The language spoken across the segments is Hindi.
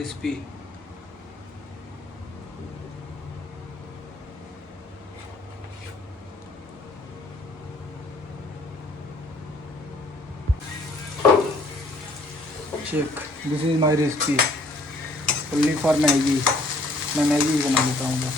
Recipe check, this is my recipe only for Maggi. मैं मैगी ही बना लेता हूँ।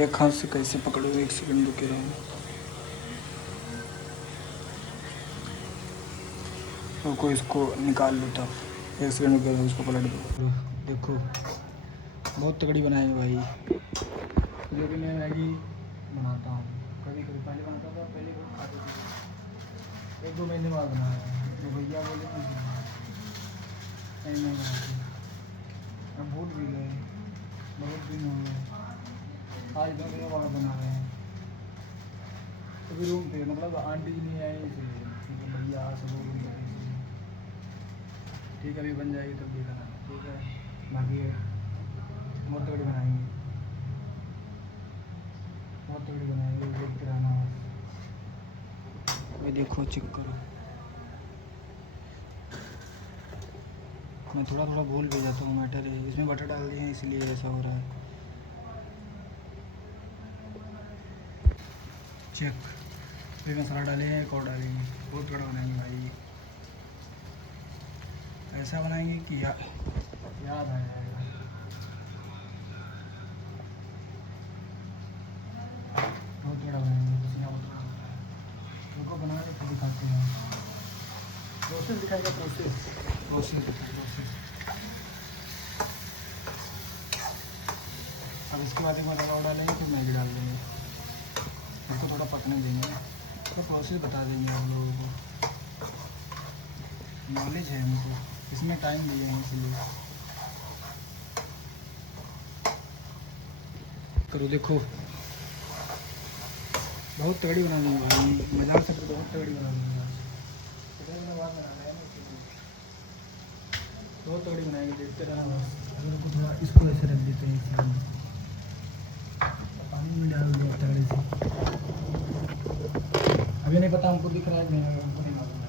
एक हाथ से कैसे पकड़ो, एक सेकंड रुके रहो। रुको, इसको निकाल लो तब। एक सेकंड रुके रहो, इसको पलट दो। देखो बहुत तगड़ी बनाएंगे भाई। जो भी मैं मैगी बनाता हूँ, कभी कभी पहले बनाता था, पहले बहुत खाते थे। 1-2 महीने बाद बनाया तो भैया बोले नहीं बनाते। अब भूल भी गए, बहुत दिन हो गए। आज 2 दिनों बाद बना रहे हैं। अभी रूम पे, मतलब आंटी जी नहीं आई इसलिए, मतलब भैया सब लोग रूम पे थे इसलिए। ठीक है, अभी बन जाएगी तब भी खाना। ठीक है, बाकी बहुत तगड़ी बनाएंगे, बहुत तगड़ी बनाएंगे, देखते रहना। ये देखो, चेक करो। मैं थोड़ा थोड़ा भूल भी जाता हूँ, मैटर है इसमें बटर डाल दिए हैं इसलिए ऐसा हो रहा है। चेक, फिर मसाला डाले हैं, एक और डालेंगे। बहुत तगड़ा बनाएंगे भाई, ऐसा बनाएंगे कि याद आ जाएगा। बहुत तगड़ा बनाएंगे, पसीना बहुत तगड़ा। उनको बना के फिर दिखाते हैं। प्रोसेस दिखाएगा, प्रोसेस प्रोसेस प्रोसेस। अब इसके बाद एक मसाला और डालेंगे, फिर मैगी डाल देंगे, इसको थोड़ा पकने देंगे। तो प्रोसेस बता देंगे हम लोगों को, नॉलेज है हमको, इसमें टाइम दिए हैं इसलिए। करो, देखो बहुत तगड़ी बना देंगे भाई, मजाक से बहुत तगड़ी बना देंगे। बहुत तगड़ी बनाएंगे, देखते रहना बस। अगर को थोड़ा इसको ऐसे रख देते हैं, इसमें पानी में डाल दिया तगड़े से। अभी नहीं पता हमको, दिख रहा है नहीं, हमको नहीं मालूम है।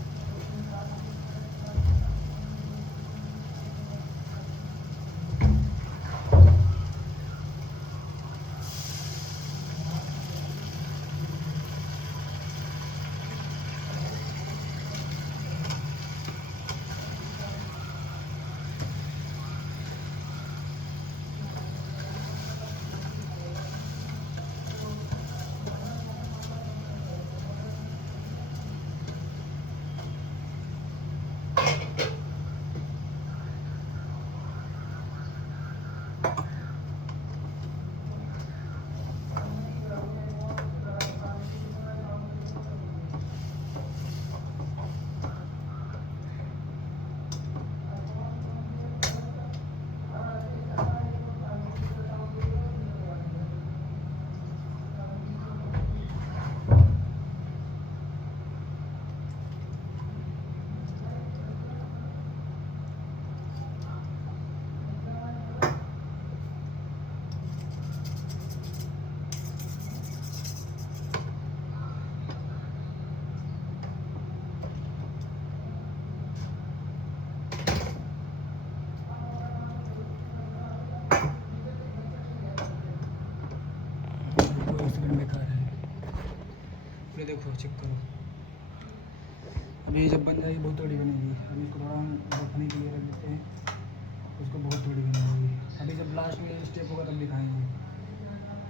ये देखो, चेक करो। अभी जब बन जाएगी बहुत तगड़ी बनेगी। अभी इसको थोड़ा हम रखने के लिए रख देते हैं, उसको बहुत तगड़ी बनेगी। अभी जब लास्ट में स्टेप होगा तब दिखाएंगे।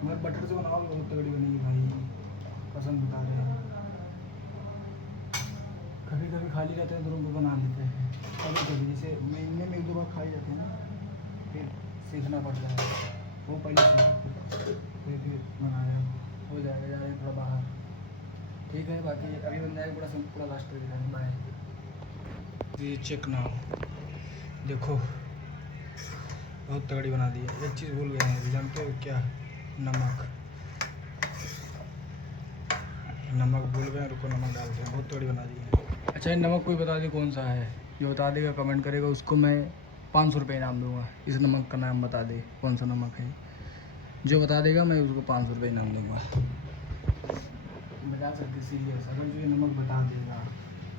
मगर बटर से बनाओगे बहुत तगड़ी बनेगी भाई, कसम बता रहे हैं। कभी कभी खाली रहते हैं तो रूम पे बना लेते हैं, कभी कभी जैसे महीने में 1-2 बार खाई जाते हैं ना, फिर सीखना पड़ता है। वो पहले सीख फिर बनाया हो जाएगा। जा रहे हैं थोड़ा बाहर, ठीक है। बाकी अभी बन जाएगा पूरा, पूरा लास्ट पे दिखाएंगे। बाय। ये चेक ना हो, देखो बहुत तगड़ी बना दी है। एक चीज़ भूल गए हैं अभी, जानते हो क्या? नमक, नमक भूल गए। रुको, नमक डालते हैं। बहुत तगड़ी बना दी है। अच्छा, नमक कोई बता दे कौन सा है, जो बता देगा कमेंट करेगा, उसको मैं ₹500 इनाम दूंगा। इस नमक का नाम बता दे कौन सा नमक है, जो बता देगा मैं उसको ₹500 इनाम दूंगा। बता सकते सीरियस, अगर जो ये नमक बता देगा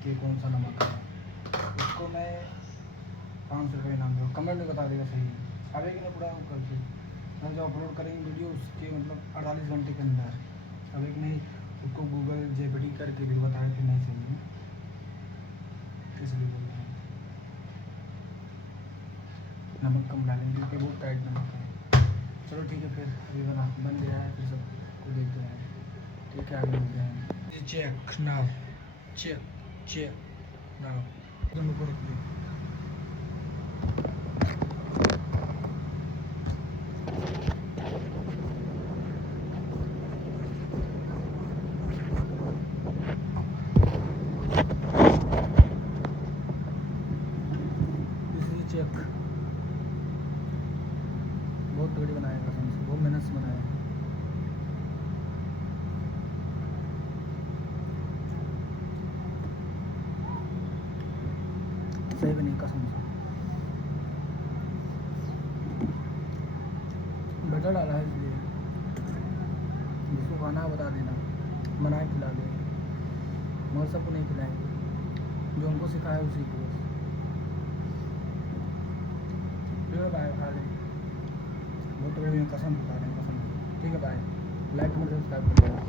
कि कौन सा नमक है उसको मैं ₹500 इनाम दूंगा। कमेंट में बता देगा सही अब एक ने पूरा वो करके हम जो अपलोड करेंगे वीडियो उसके मतलब 48 घंटे के अंदर, अब एक नहीं उसको गूगल जेपीटी करके फिर बताया कि नहीं सही है, इसलिए बोल रहे हैं नमक कम डालेंगे क्योंकि बहुत टाइट नमक है। चलो ठीक है, फिर अभी बन गया है, फिर सबको देखते हैं। ठीक है, आगे मिलते हैं। चेक नाउ, चेक नाउ, दोनों को रख दो। चेक बहुत तगड़ी बनाया है, कसम से बहुत मेहनत से बनाया है। सही बनी कसम से, बटर डाला है इसलिए। जिसको खाना है बता देना, बना के खिला देंगे, मगर सबको नहीं खिलाएंगे, जो हमको सिखाया उसी को बस। बाय, खा लें बहुत तगड़ी कसम बता रहे हैं, कसम। ठीक है, बाय। लाइक कमेंट सब्सक्राइब कर देना।